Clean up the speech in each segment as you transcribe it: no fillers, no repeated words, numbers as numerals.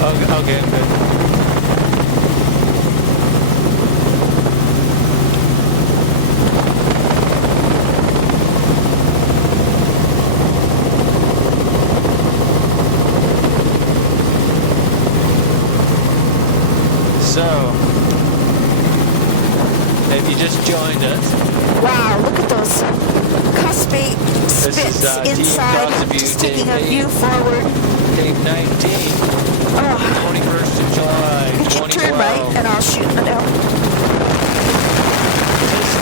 Okay, I'm good. So, if you just joined us, wow, look at those cuspate spits inside, just taking a view forward. Day 19, 21st of July, Could you 2012. turn right and I'll shoot it out. Just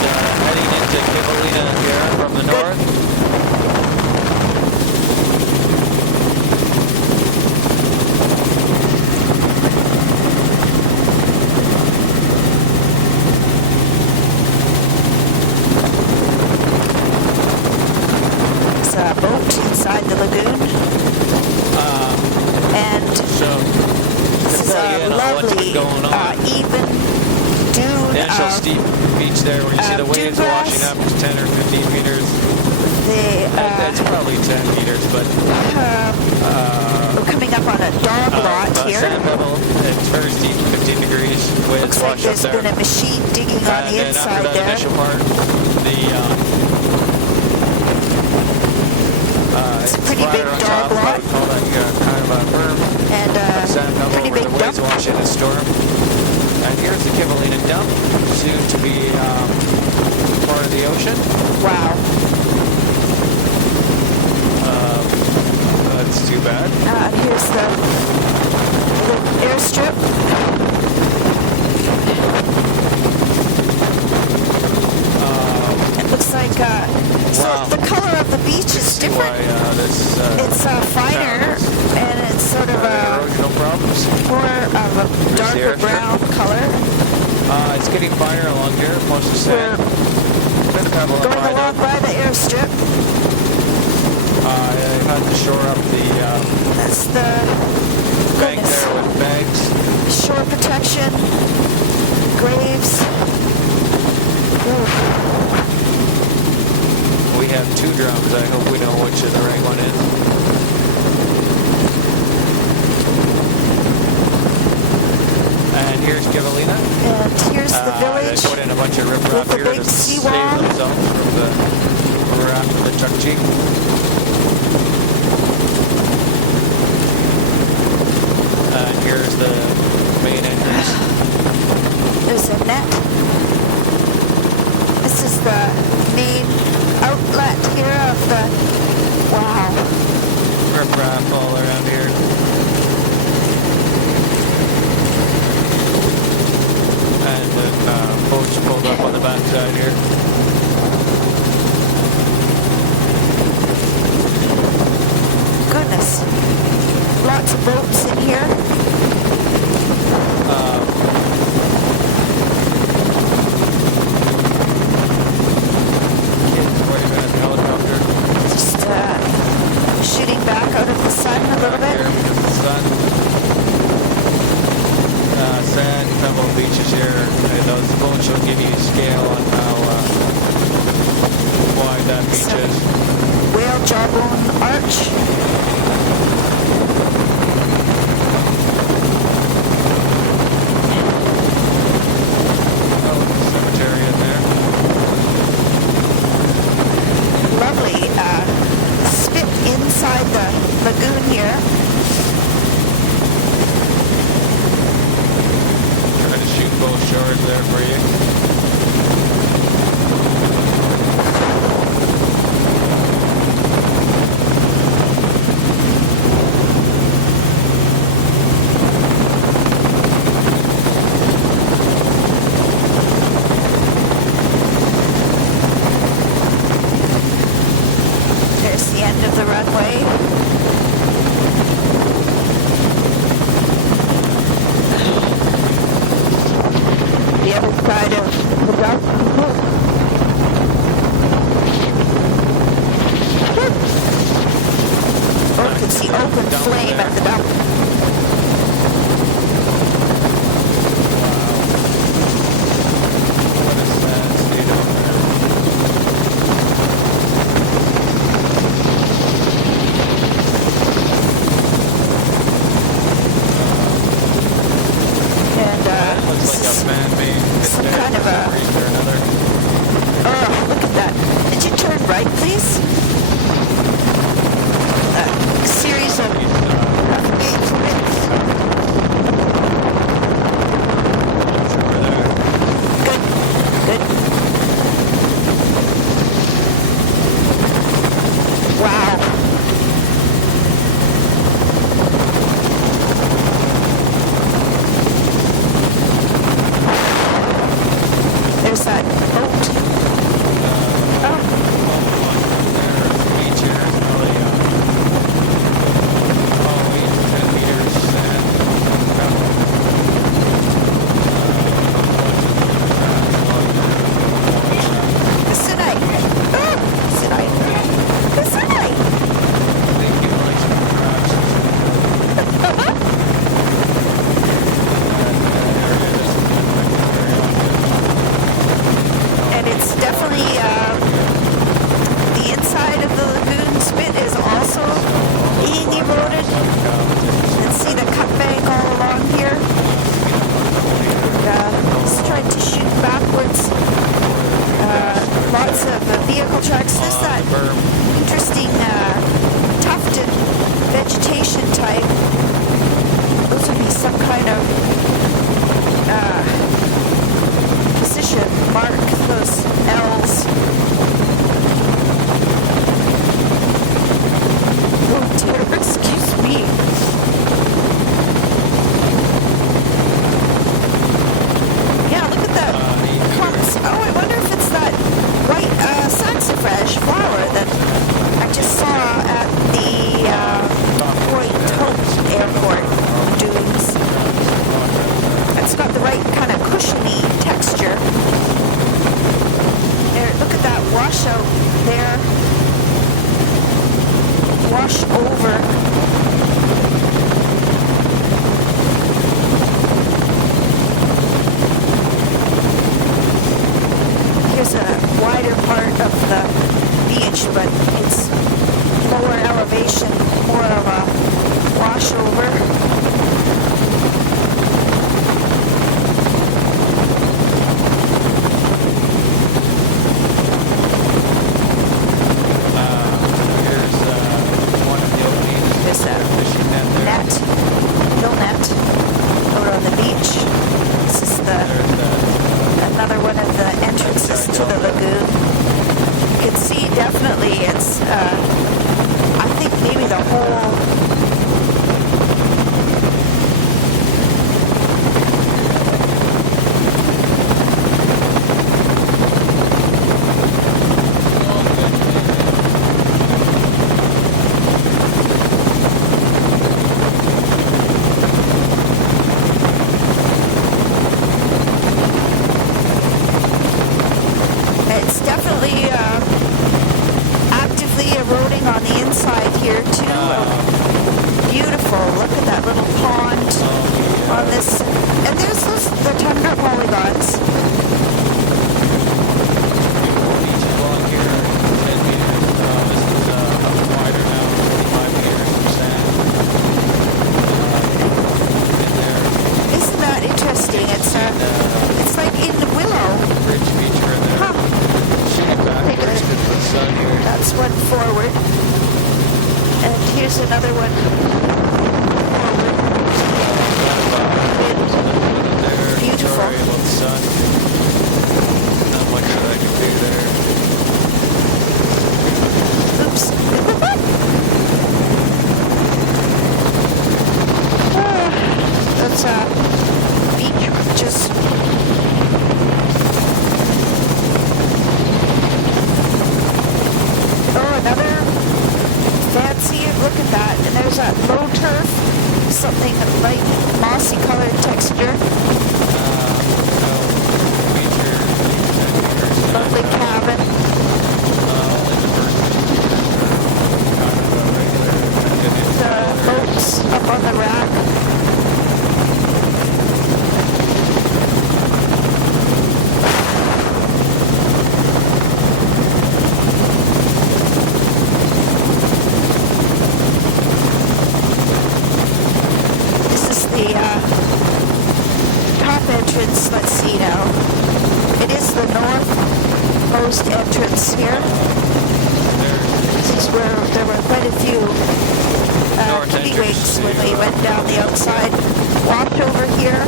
heading into Kivalina here from the north. Inside the lagoon. And so, this is a lovely, even dune. Initial steep beach there where you see the waves grass. washing up. It's 10 or 15 meters. That's probably 10 meters, but we're coming up on a dog lot here. Sand level, it's very steep, 15 degrees. Waves Looks like wash up there's there. been a machine digging on the inside after that there. initial part, it's a pretty big dog lot. Call that kind of a berm. And sand level pretty where big the waves dump. wash in a storm. And here's the Kivalina dump, soon to be part of the ocean. Wow. That's too bad. Here's the airstrip. It looks like, so the color of the beach is different. It's finer, and it's sort of more of a darker brown color. It's getting finer along here, most of the sand. We're going along by the airstrip. I had to shore up the That's the bank there with bags. Shore protection, graves. Ooh. We have 2 drums. I hope we know which of the right one is. And here's Kivalina. And here's the village. They put in a bunch of riprap here to save themselves from the raft of the Chukchi. And here's the main entrance. There's a net. This is the main outlet here of the, wow. Riprap all around here. And then boats pulled up on the backside here. Goodness. Lots of boats in here. Just shooting back out of the sun a little bit. Here because the sun. Sand, pebble beaches here. And those boats will give you scale on how wide that beach is. Whale jawbone arch. Cemetery in there. Lovely spit inside the lagoon here. Trying to shoot both shores there for you. some kind of a... Oh, look at that. Did you turn right, please? A series of bait bits. Good, good. Wow. There's that boat. the northmost entrance here. This is where there were quite a few kittiwakes when we went down the outside. Walked over here.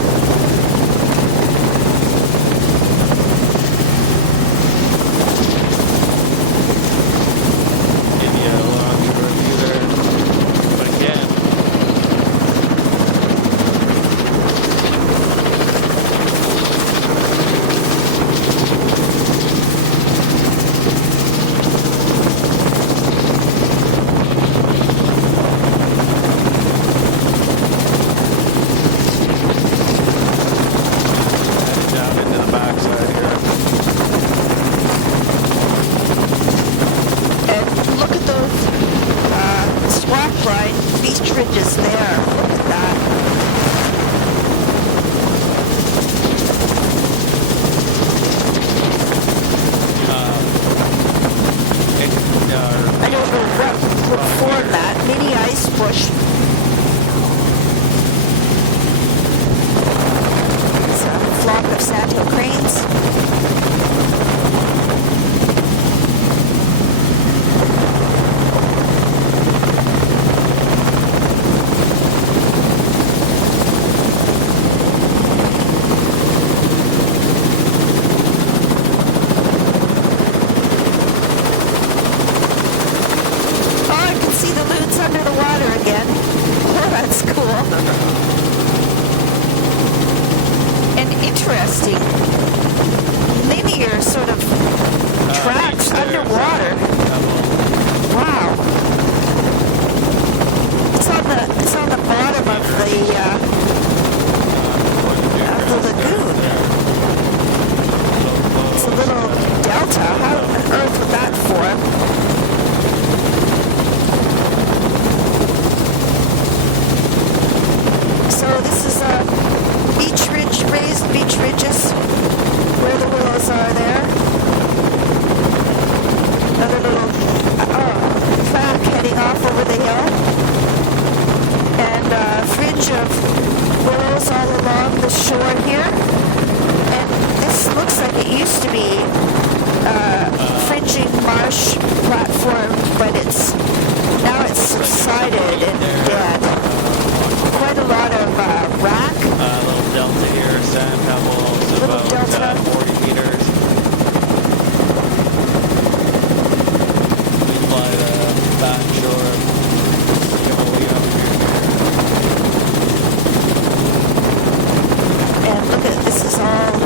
Linear sort of tracks underwater. Wow. It's on the bottom of the lagoon. It's a little delta. How on earth would that form? So this is a beach ridge, raised beach ridges where the willows are there. Another little track heading off over the hill. And a fringe of willows all along the shore here. And this looks like it used to be fringing marsh platform, but now it's subsided and dead. Quite a lot of rack. A little delta here, sand pebbles, about 40 meters. We fly the back shore of Kimberley over here. And look at this is all.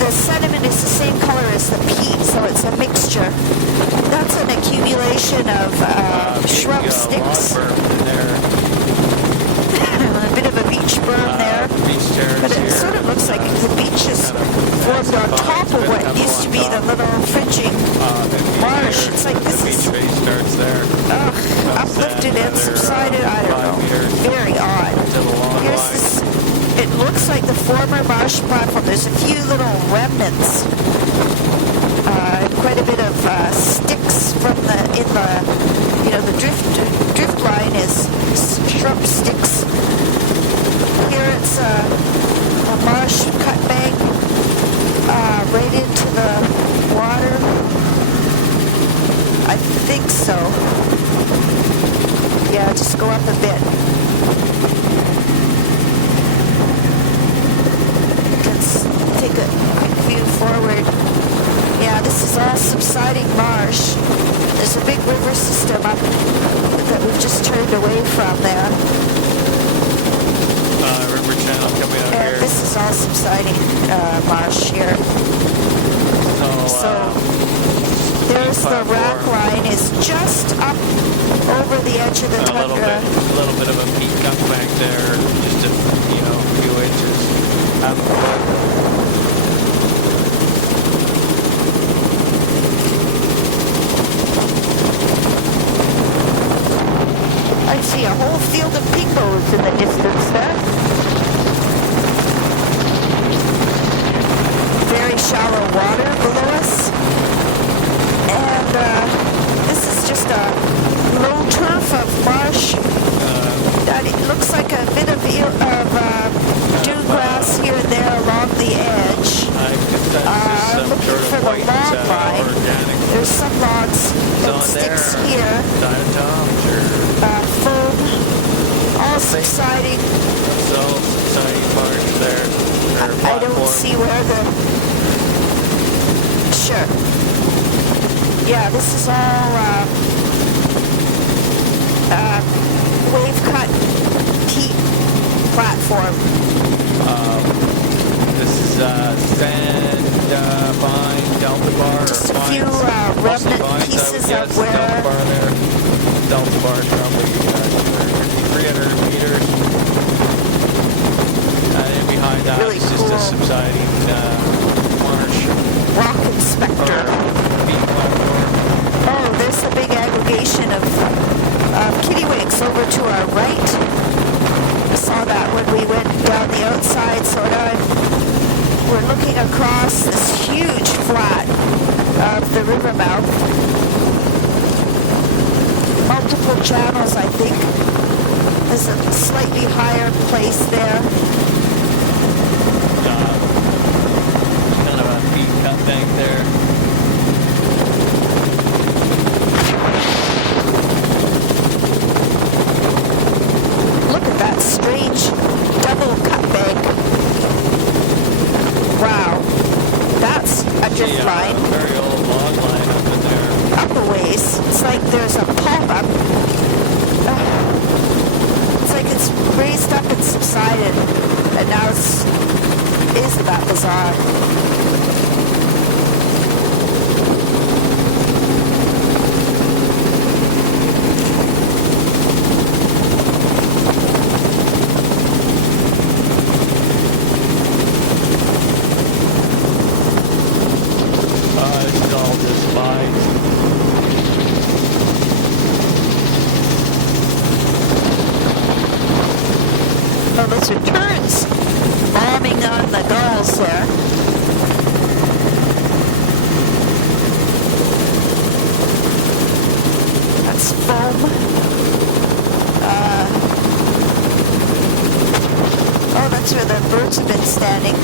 The sediment is the same color as the peat, so it's a mixture. That's an accumulation of shrub sticks. A bit of a beach berm there. But it sort of looks like the beach is formed on top of what used to be the little fringing marsh. It's like this is uplifted and subsided. I don't know. Very odd. Here's this. It looks like the former marsh platform. There's a few little remnants. Quite a bit of sticks from the drift line is shrub sticks. Here it's a marsh cut bank right into the water. I think so. Yeah, just go up a bit. Take a quick view forward. Yeah, this is all subsiding marsh. There's a big river system up that we've just turned away from there. River channel coming out and here. This is all subsiding marsh here. So there's the rack line is just up over the edge of the tundra. A little bit of a peak cut back there, just a few inches. I see a whole field of pinkos in the distance there. Very shallow water below us. And this is just a low turf of marsh. It looks logs So and there, sticks here. dynatometer. Foam, all subsiding. So exciting barge there. Or I don't platform. see where the... Sure. Yeah, this is all wave cut peat platform. This is sand, vine, delta bar, Just or a few vines. Mostly remnant vines, I would pieces guess. of where... Delta bar there. Delta bar is probably 300 meters. And then behind that Really is just cool. a subsiding marsh. Rock inspector. Peat platform. Oh, there's a big aggregation of kittiwakes over to our right. We saw that when we went down the outside, sort of. We're looking across this huge flat of the river mouth. Multiple channels, I think. There's a slightly higher place there. Kind of a peat cut bank there. Look at that strange double cut bank. Wow. That's a drift line. Very old log line up in there. Up a ways. It's like there's a pop-up. It's like it's raised up and subsided. And now isn't that bizarre? This is all just vines. Oh, those are turns bombing on the gulls there. That's foam. Oh, that's where the birds have been standing.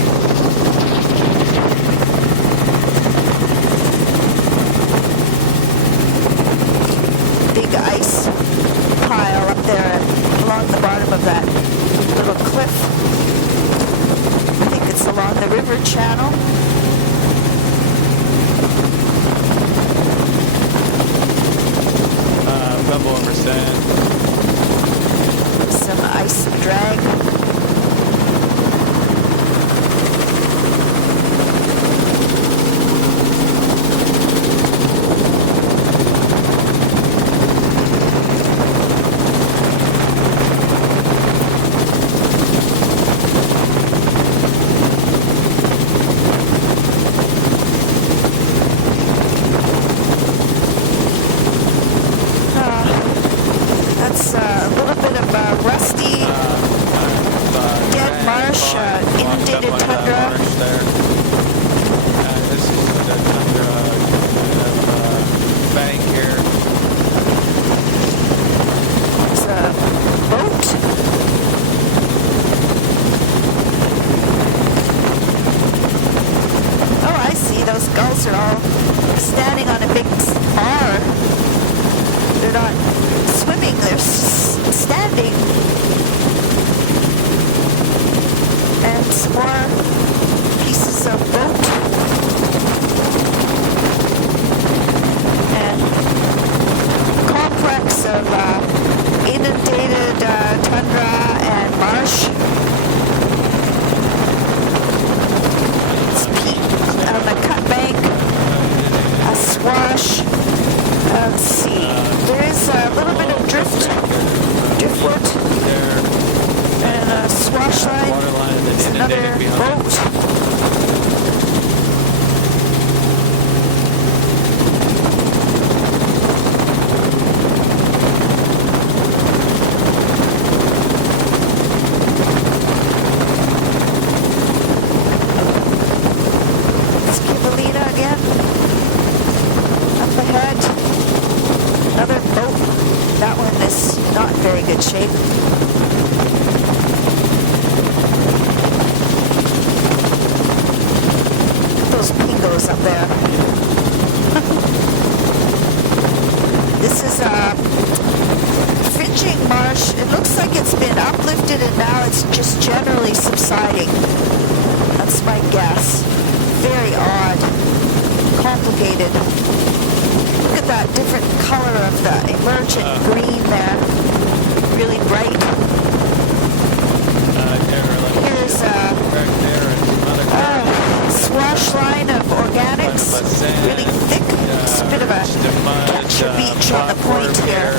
Big ice pile up there along the bottom of that little cliff. I think it's along the river channel. Couple over sand. Some ice and drag. That's a little bit of rusty, dead marsh, inundated tundra. This is the tundra bank here. There's a boat. Oh, I see. Those gulls are all standing on a big bar. They're not swimming, they're standing. And some more pieces of boat. And complex of inundated tundra and marsh. It's peat on the cut bank. A swash. Let's see. There is a little bit of driftwood, and a swash line. Water line that's There's another inundating behind. boat. It's Kivalina again. Up ahead. Another boat. That one is not in very good shape. Those pingos up there. marsh. It looks like it's been uplifted and now it's just generally subsiding. That's my guess. Very odd. Complicated. Look at that different color of the emergent green there. Really bright. Here's a swash line of organics. Really thick. It's a bit of a texture beach on the point here.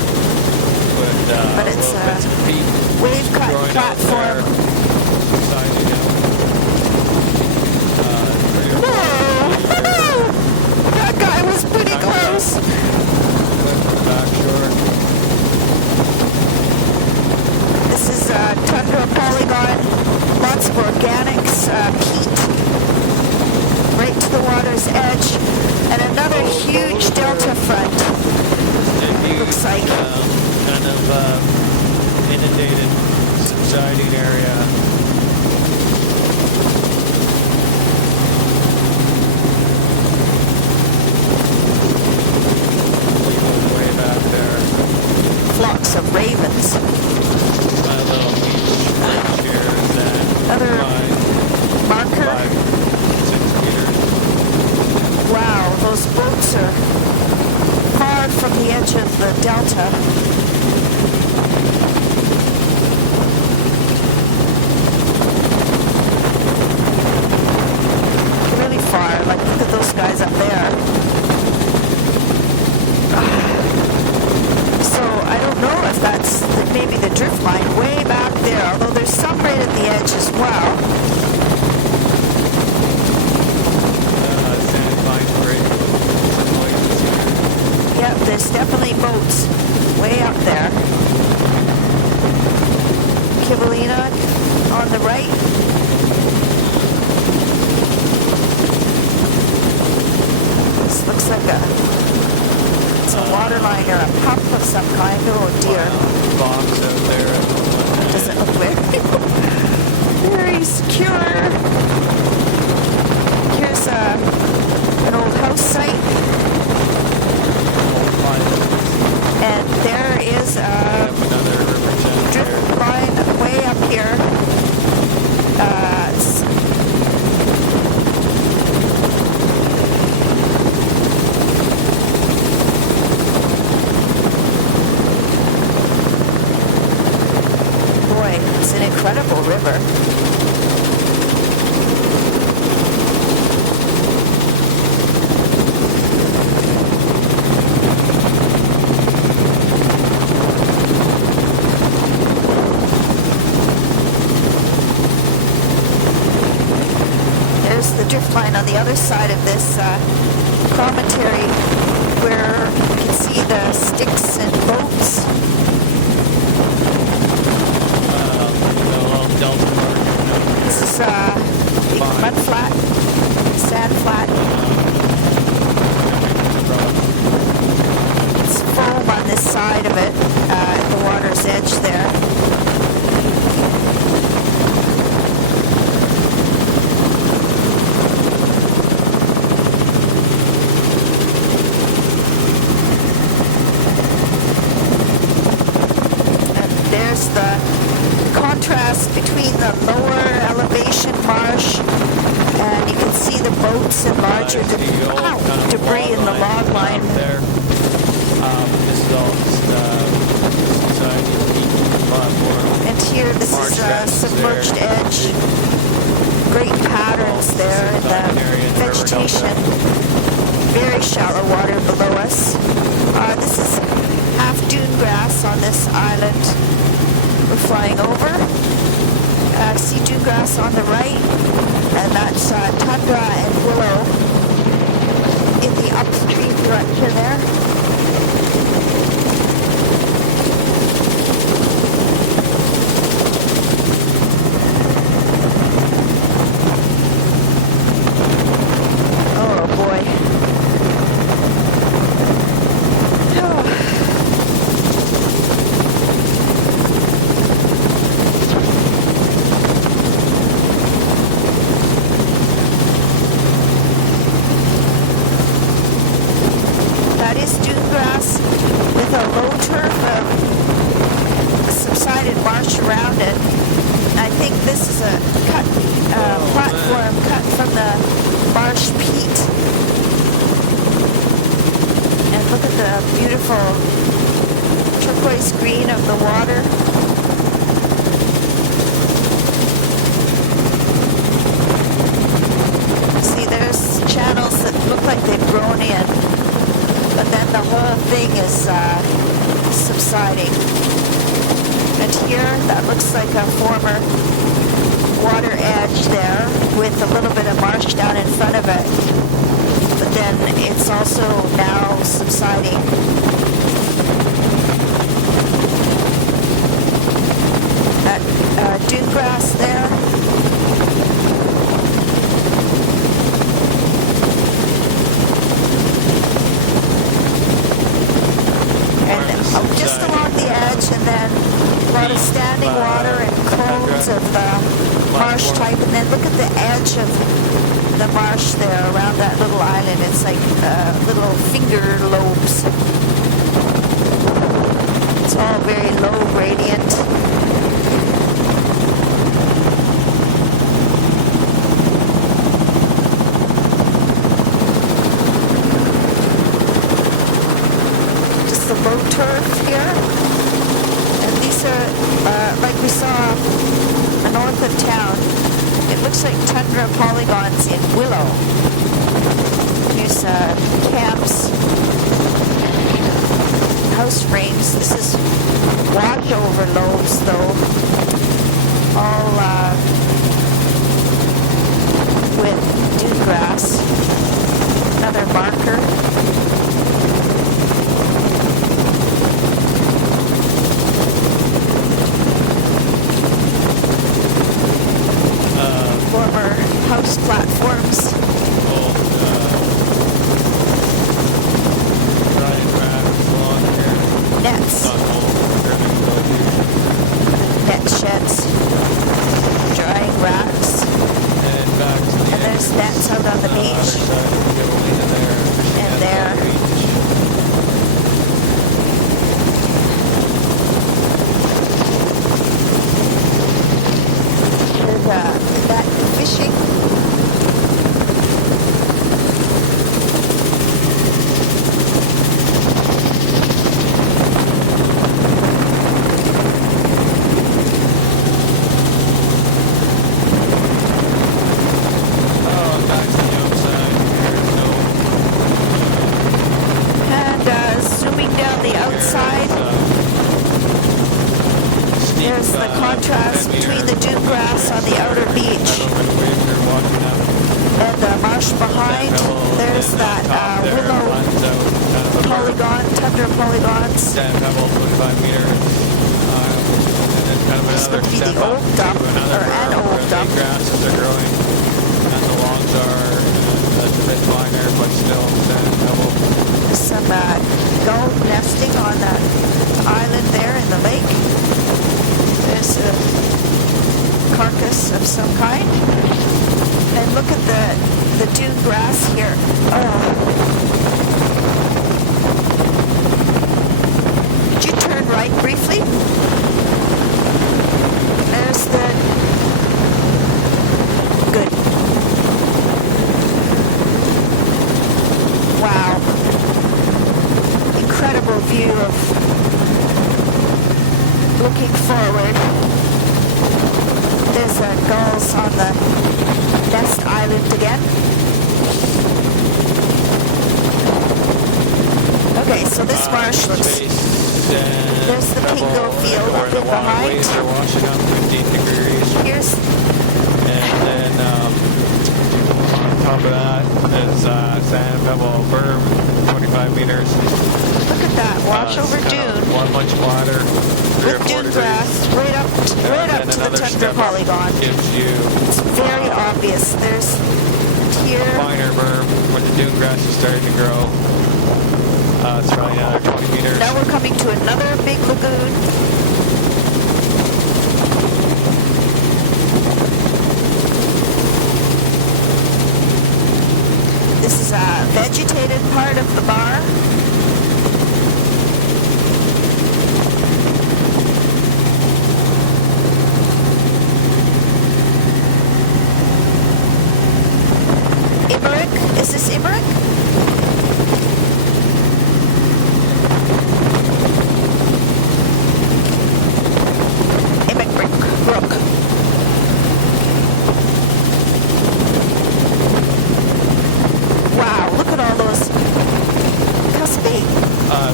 But it's a wave-cut platform. Whoa! That guy was pretty close. This is a tundra polygon. Lots of organics, peat, right to the water's edge. And another huge delta front. Looks like. Kind of inundated, subsiding area. Flocks of ravens. My little beach here is that Another marker. 6 meters. Wow, those boats are far from the edge of the delta. Really far. Like, look at those guys up there. I don't know if that's maybe the drift line way back there, although there's some right at the edge as well. Yep, there's definitely boats way up there. Kivalina on the right. This looks like it's a water line or a pump of some kind. Oh dear. Box out there. Doesn't look very secure. Here's an old house site. And there is a drift line way up here. It's an incredible river. There's the drift line on the other side of this promontory where you can see the sticks and boats. This is big mud flat, sand flat. It's foam on this side of it, at the water's edge there. And there's the contrast between the lower elevation marsh and you can see the boats and larger debris in the log line. There. This is all platform. And here, this is a submerged edge. Great patterns there in the vegetation. Very shallow water below us. This is half dune grass on this island we're flying over. See dune grass on the right, and that's tundra and willow in the upstream direction there. around it. I think this is a platform cut from the marsh peat. And look at the beautiful turquoise green of the water. See, there's channels that look like they've grown in, but then the whole thing is subsiding. And here, that looks like a former water edge there with a little bit of marsh down in front of it. But then it's also now subsiding. That dune grass there. And just along the edge, and then a lot of standing water and cones of marsh type. And then look at the edge of the marsh there around that little island. It's like little finger lobes. It's all very low gradient. Just the low turf here. And these are, like we saw north of town, it looks like tundra polygons in willow. Here's camps, house frames. This is washover lobes, though, all with dune grass. Another marker. Former house platforms. Nets. Net sheds. Drying racks. And there's nets out on the beach. And there. There's that fishing. There's the contrast between the dune grass on the outer beach and the marsh behind. There's that willow polygon, tundra polygons. This would be the old dump, or an old dump. Grasses are growing, and the lawns are a bit finer, but still sand and pebble. Some gull nesting on that island there in the lake. There's a carcass of some kind. And look at the dune grass here. Could you turn right briefly? There's the... Good. Wow. Incredible view of looking forward. There's gulls on the nest island again. Okay, so this marsh looks... There's the pingo field up in behind. They're washing up 15 degrees. Here's... And then on top of that is sand pebble berm, 25 meters. Look at that, wash over dune. One much flatter. With dune grass right up to the tundra polygon. Gives you it's very obvious. There's here. Finer berm where the dune grass is starting to grow. It's probably another 20 meters. Now we're coming to another big lagoon. This is a vegetated part of the bar.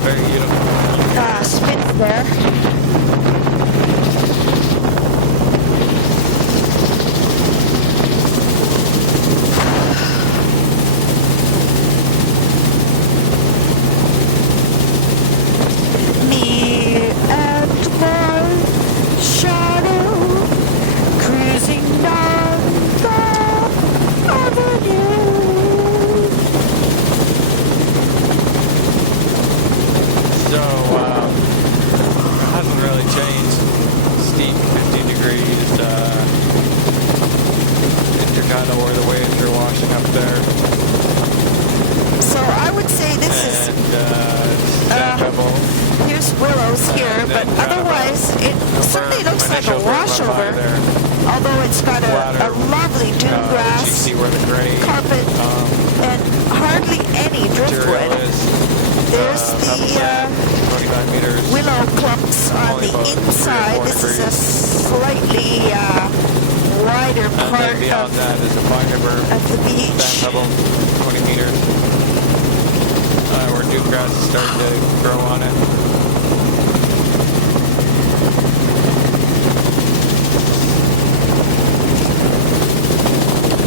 Very beautiful. Spit there. Me and my shadow cruising down the avenue. So, hasn't really changed. Steep 50 degrees. You're kind of where the waves are washing up there. So I would say this is, Sand Pebble. here's Willows here, And but then kind of otherwise it certainly looks like a initial berm went by washover, there. although it's got a Flatter, lovely dune You grass see where the gray carpet and hardly any material driftwood. is. There's Pebble the sand, 25 meters. willow clumps on Only the about 3 or 4 inside. This is a degrees. slightly wider And part then beyond that is a binder berm. of the Sand beach. pebble, 20 meters. Where dune grass is starting to grow on it.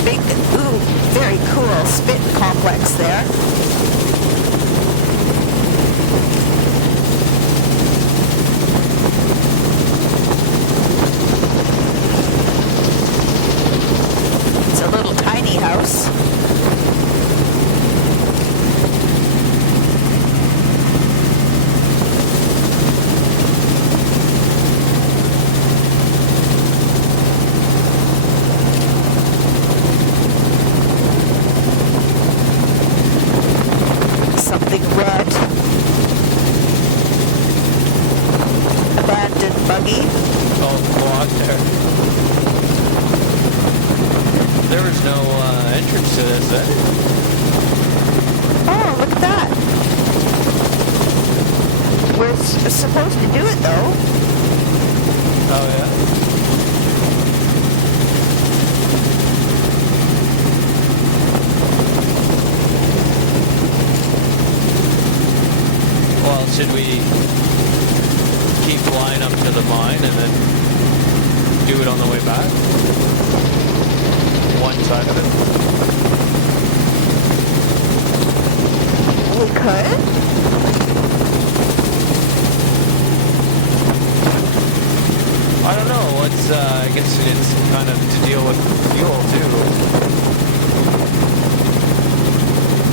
Big, very cool spit complex there. It's a little tiny house. Something red. Abandoned buggy. Oh, quad there. There was no entrance to this, eh? Oh, look at that. We're supposed to do it though. Oh, yeah. Well, should we keep flying up to the mine and then do it on the way back? One side of it. We could. I don't know. What's I guess it's kind of to deal with fuel too.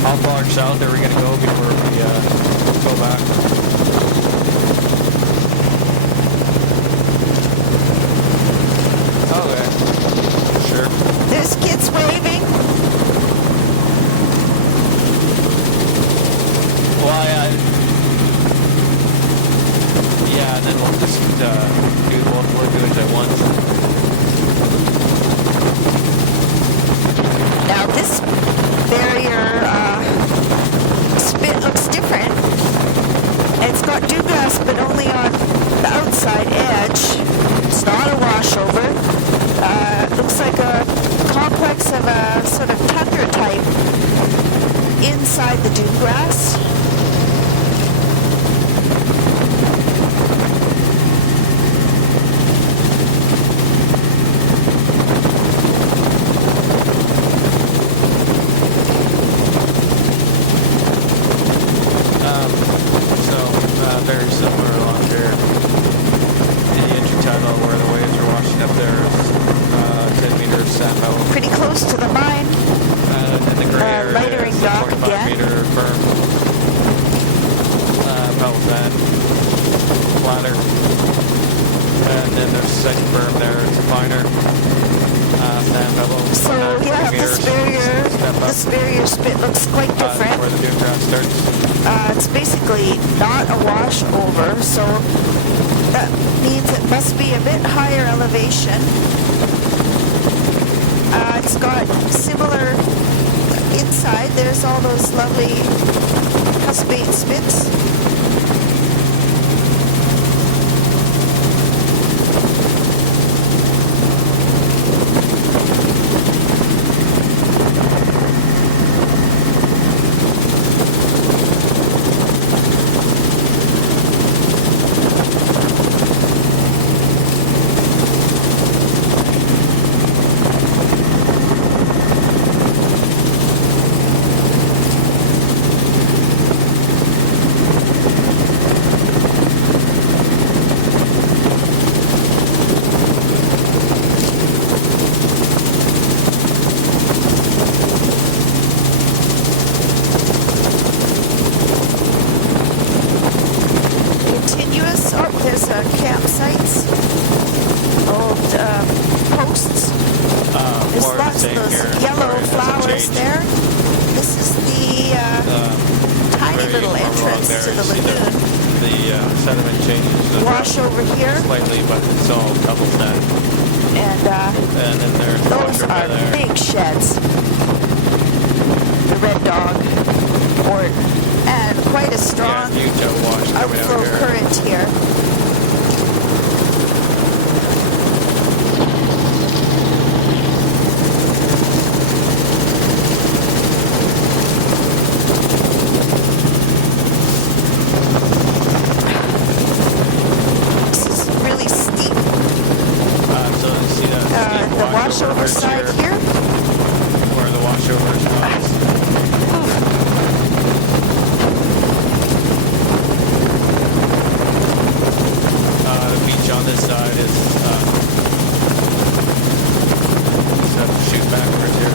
How far south are we gonna go before we go back? Okay, sure. There's kids waving. Well, yeah, and then we'll just we'll do it at once. Now this barrier spit looks different. It's got dew grass, but only on the outside edge. It's not a washover. Looks like a complex of a sort of tundra type inside the dune grass. Very similar along here. The entry tunnel where the waves are washing up there is 10 meters sand pebble. Pretty close to the mine. And the gray area Lightering is dock 25 again. meter berm. Pebble sand. Flatter. And then there's a second berm there. It's a finer sand pebble. So 20 yeah, meters. Step up. this barrier spit looks quite different. Where the dune grass starts. It's basically not a washover, so that means it must be a bit higher elevation. It's got similar inside. There's all those lovely cuspate spits. Oh, there's campsites, old posts. There's More lots of same those here. yellow Sorry, it hasn't flowers changed. there. This is the tiny Very little far along entrance there, to the you see lagoon. the sediment changes the Wash over here, slightly, but it's all double stacked. and And then there's the those wash over are there. big sheds. The Red Dog port, and quite a Yeah, strong huge outwash coming out outflow here. current here. This is really steep. So you see that steep The washover bridge side here, here. where the washover stops. The beach on this side is just have to shoot backwards here.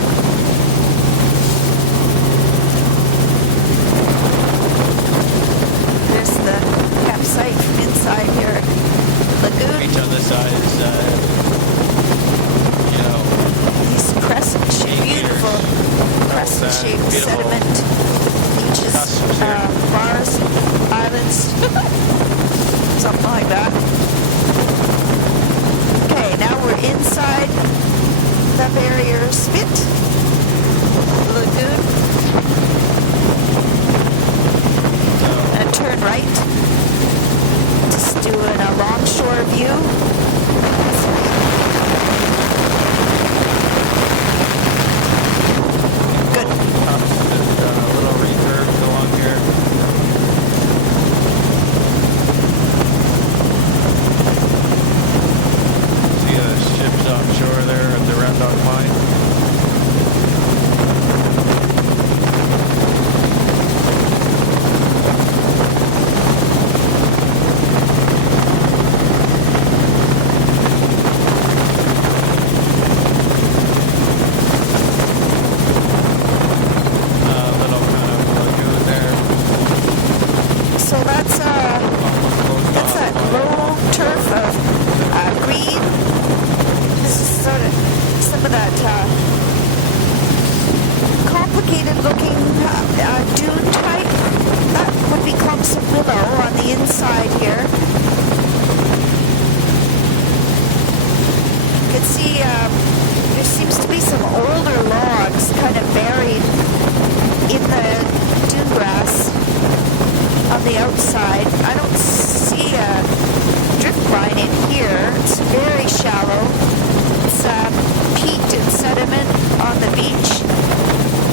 There's the campsite from inside here. The Lagoon. beach on this side is, These crescent, 8 beautiful meters. crescent-shaped Beautiful. sediment beaches, Customs here. bars, islands, something like that. Okay, now we're inside the barrier spit, lagoon, and turn right. Just doing a longshore view. Good. Just a little recurve along here. See the ships offshore there at the Red Dog Mine. Little kind of lagoon there. So that's Almost closed that off. low turf of green. This is sort of some of that complicated looking dune type. That would be clumps of willow on the inside here. You can see there seems to be some older logs kind of buried in the dune grass on the outside. I don't see a drift line in here. It's very shallow. It's peat and sediment on the beach.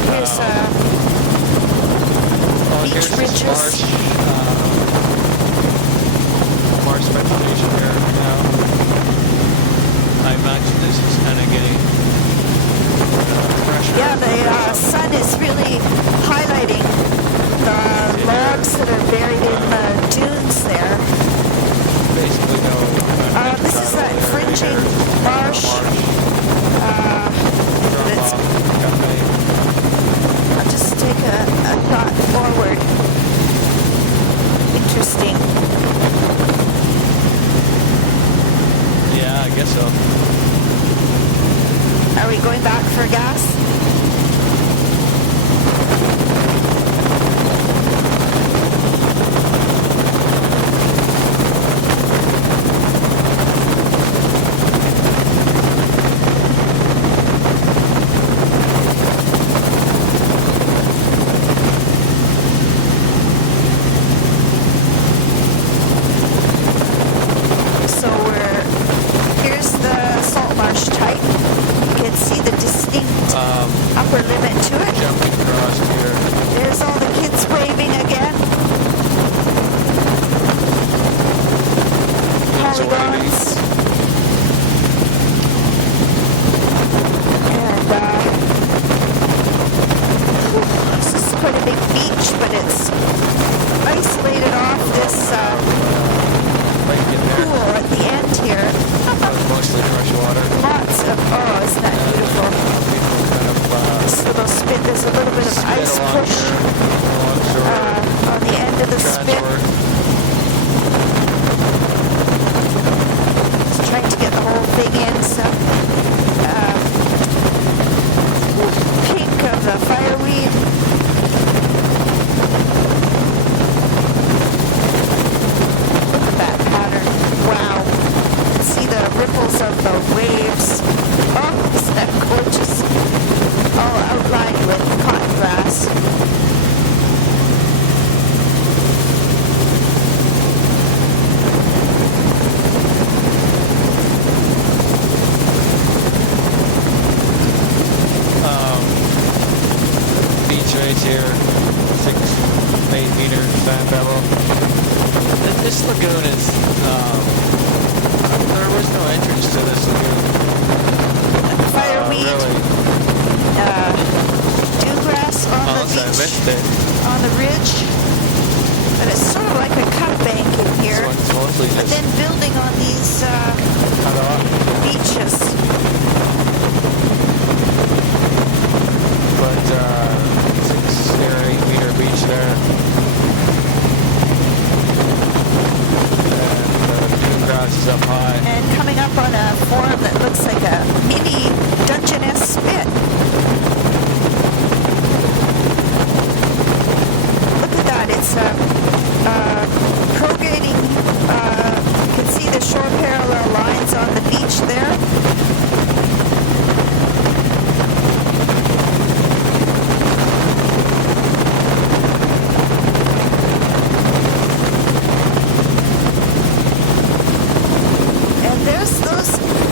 There's beach Here's this ridges. marsh vegetation here now. I imagine this is kind of getting fresher. Yeah, the sun is really highlighting the logs that are buried in the dunes there. Basically no. This is that fringing marsh. It's, I'll just take a thought forward. Interesting. Yeah, I guess so. Are we going back for gas? So here's the salt marsh type. You can see the distinct upper limit to it. Jumping across here. There's all the kids waving again. Polygons. And this is quite a big beach, but it's isolated off this Right in there. pool at the end here. Mostly fresh water. Lots of, oh, isn't that beautiful? People kind of This little spit, there's a little bit of spit ice along push here, along shore. on the end of the spit. Transport. This lagoon is, there was no entrance to this lagoon. Fireweed, Really. dewgrass on the Unless I beach, missed it. on the ridge. But it's sort of like a cut bank in This here. one's mostly But just then building on these cut off. beaches. But 6 or 8 meter beach there. And dune grass is up high. And coming up on a form that looks like a mini Dungeness spit. Look at that. It's progating. You can see the shore parallel lines on the beach there.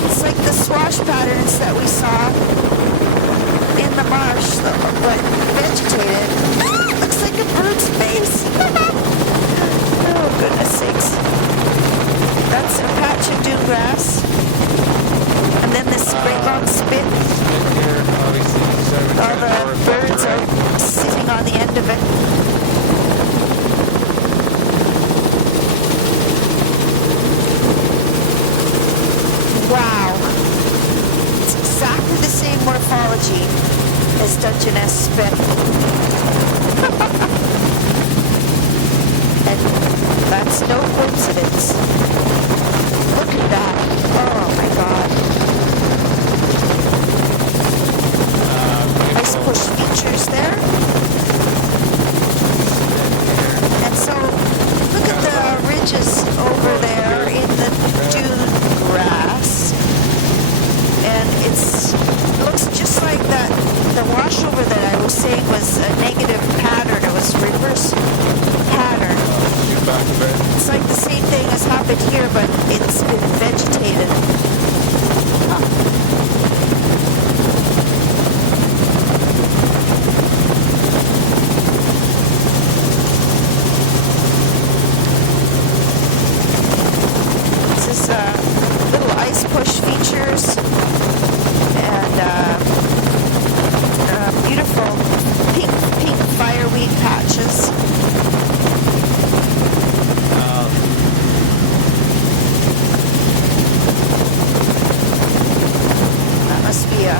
It's like the swash patterns that we saw in the marsh, but vegetated. Looks like a bird's face. Oh, goodness sakes. That's a patch of dune grass. And then this great long spit. Here, obviously, All the birds are sitting on the end of it. Wow. It's exactly the same morphology as Dungeness spit. And that's no coincidence. Look at that. Oh my God. Ice push features there. And so, look at the ridges over there in the dune grass. And it looks just like that. The washover that I was saying was a negative pattern. It was reverse pattern. back a bit. It's like the same thing has happened here, but it's been vegetated. Huh. This is little ice push features and beautiful pink fireweed patches. That must be a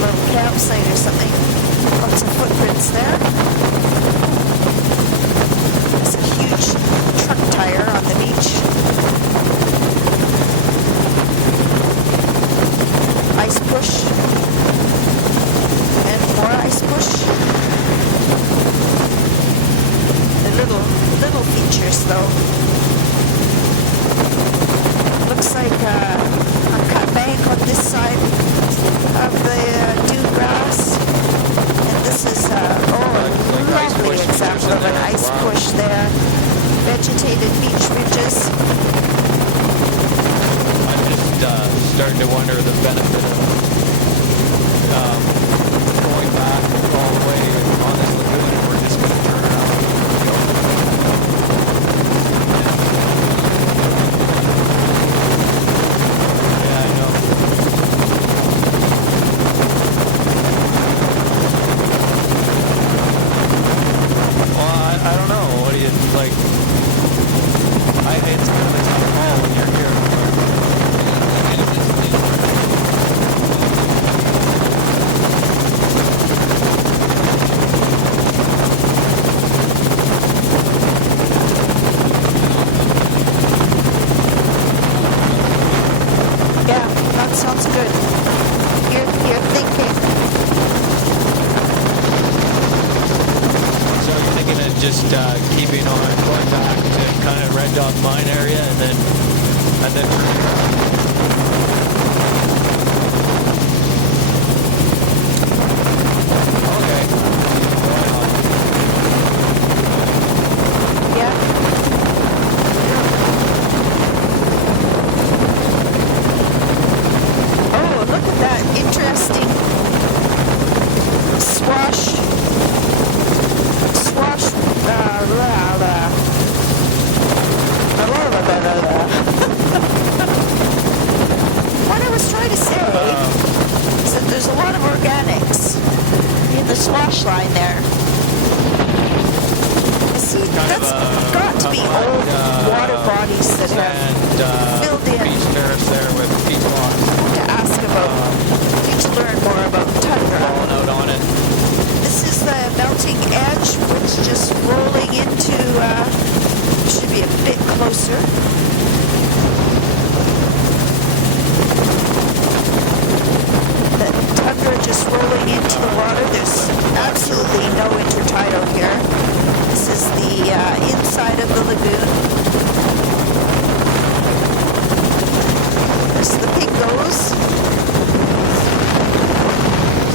little campsite or something. Lots of footprints there. There's a huge truck tire on the beach. Ice push. And more ice push. The little features though. Looks like a cut bank on this side of the dune grass. And this is a lovely example of an ice push there. Vegetated beach ridges. I'm just starting to wonder the benefit of going back all the way on this lagoon and we're just going to turn around and go. Yeah, I know. Well, I don't know. What do you, like, it's kind of a tough call when you're here. Yeah, that sounds good. You're thinking. So you're thinking of just keeping on going back to kind of Red Dog Mine area and then turning around? Okay. Yeah. Oh, look at that interesting swash. sand filled in beach terrace there with peat blocks to ask about, to learn more about tundra. falling out on it. This is the melting edge, which is just rolling into, should be a bit closer. The tundra just rolling into the water. There's absolutely no intertidal here. This is the inside of the lagoon. There's the pingos.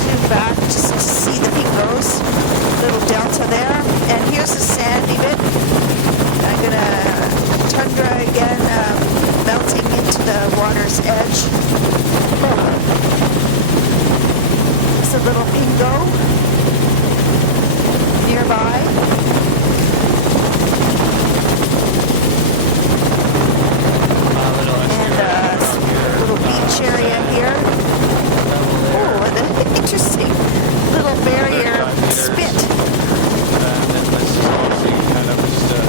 Zoom back just to see the pingos. Little delta there. And here's the sandy bit. I'm gonna tundra again, melting into the water's edge. There's a little pingo nearby. Little beach area here. Oh, and an interesting little barrier spit. And then this is obviously kind of just a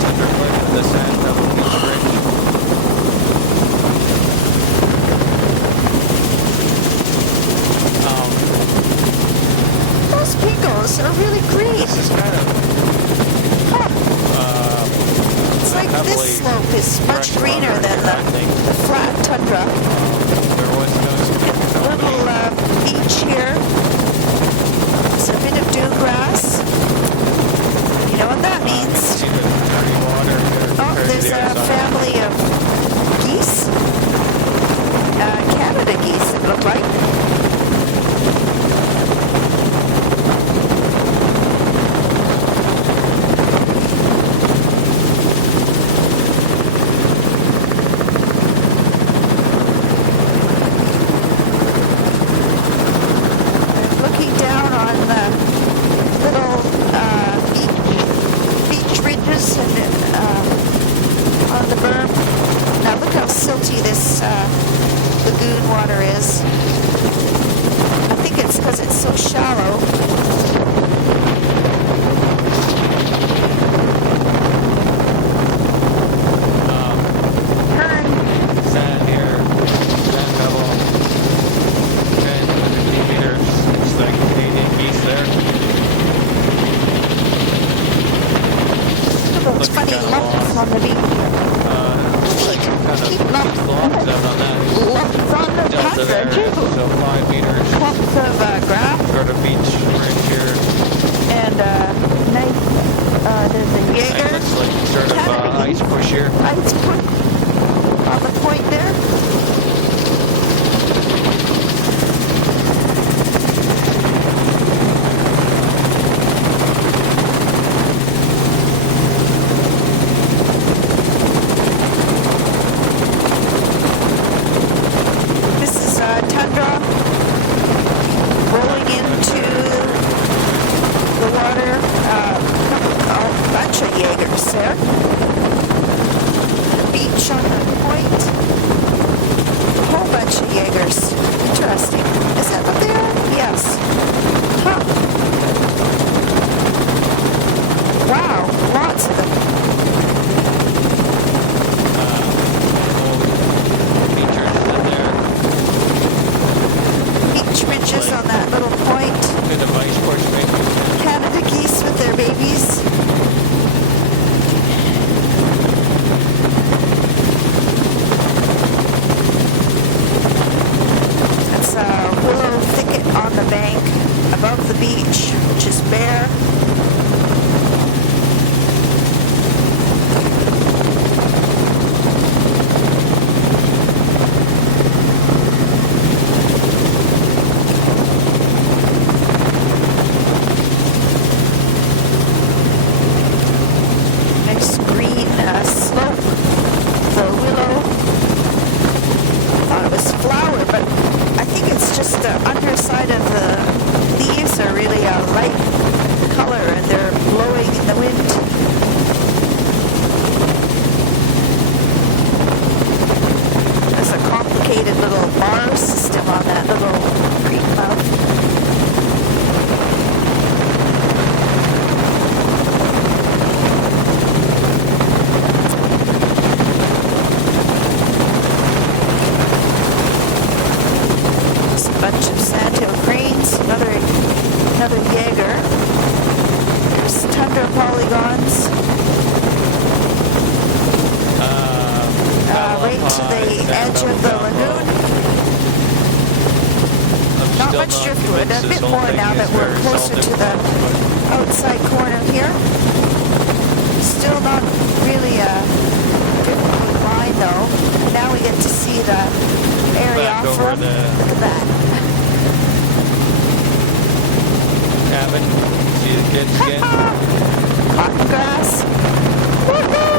tundra cliff with the sand double beach bridge. Those pingos are really green. This is kind of It's like heavily this slope is much greener than I think. the flat tundra. There was no Little beach here. There's a bit of dew grass. You know what that means. see the dirty water here Oh, compared to there's the a other side. family of geese. Canada geese, it looked like. Looking down on the little beach ridges and on the berm. Now look how silty this lagoon water is. I think it's because it's so shallow. Hearn. Sand here, sand double, 10 to 15 meters. It's like Canadian geese there. Look at those Looking funny kinda lumps lost. on the beach. Kind Keep of lumps. lost out on that Lumps on the delta there. tundra too. So 5 meters. Clumps of grass Sort of beach right here. and nice. There's a It Jaeger. looks like sort of ice push here. Ice put on the point there. This is tundra rolling into the water. A bunch of Jaegers there. The beach on the point. A whole bunch of Jaegers. Interesting. Is that what they are? Yes. Huh. Wow, lots of them. Old features in there. Beach ridges on that little point. Bit of ice push maybe. Canada geese with their babies. That's a willow thicket on the bank above the beach, which is bare. polygons. Right to the edge of the lagoon. Not much driftwood, a bit more now that we're closer to the outside corner here. Still not really a driftwood line though. And now we get to see the area off from. Look at that. Cabin. See the kids again. Cotton grass. Woohoo!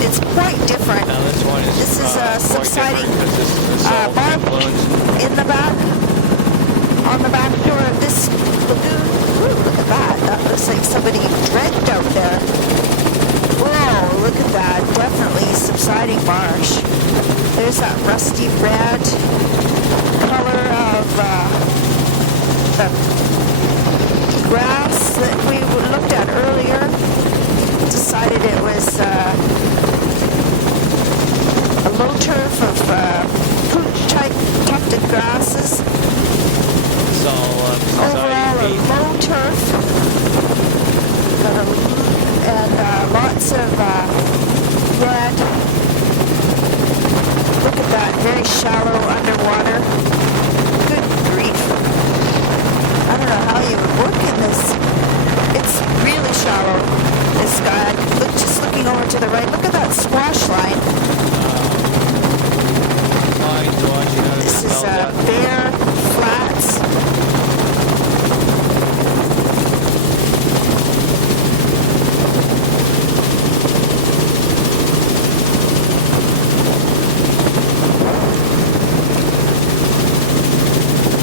It's quite different. Now this one is this is subsiding barb in the back, on the back door of this lagoon. Ooh, look at that. That looks like somebody dredged out there. Whoa, look at that. Definitely subsiding marsh. There's that rusty red color of the grass that we looked at earlier. Decided it was a low turf of pooch-type tufted grasses. It's all overall a low turf, and lots of red. Look at that, very shallow underwater. Good grief. I don't know how you would work in this. It's really shallow. This guy, just looking over to the right, look at that squash line. This is bare flats.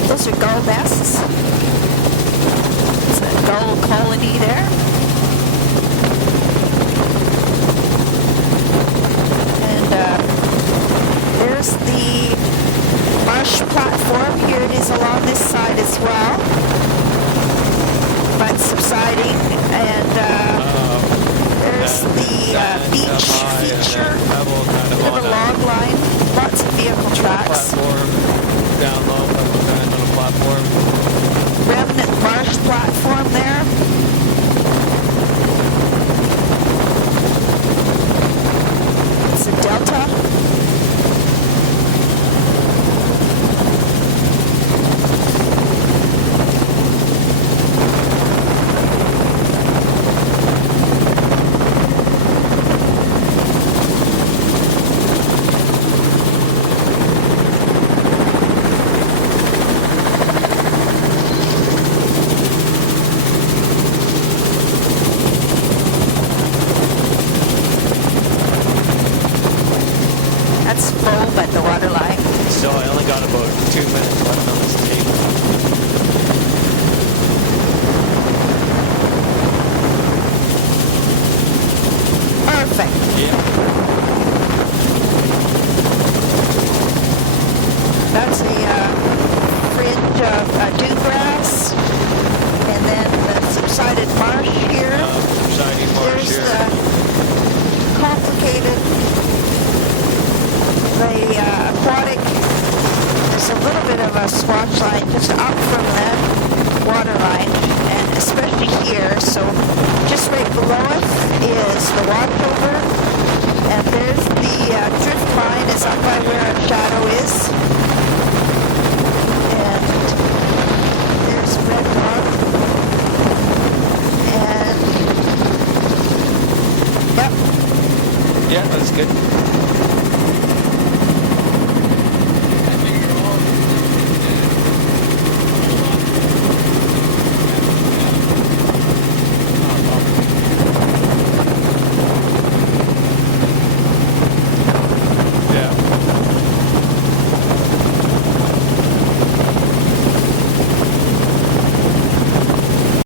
Those are gull nests. It's a gull colony there. There's the marsh platform. Here it is along this side as well, but subsiding. And there's the beach feature with a log line, lots of vehicle tracks. Platform down low, kind on a platform. Remnant marsh platform there. It's a delta. That's full at the water line. So I only got about 2 minutes left on this tape. Perfect. Yeah. That's a fringe of dewgrass, and then the subsided marsh here. Subsiding marsh There's here. the complicated, the aquatic. There's a little bit of a swatch line just up from that water line, and especially here. So just right below it is the walkover, and there's the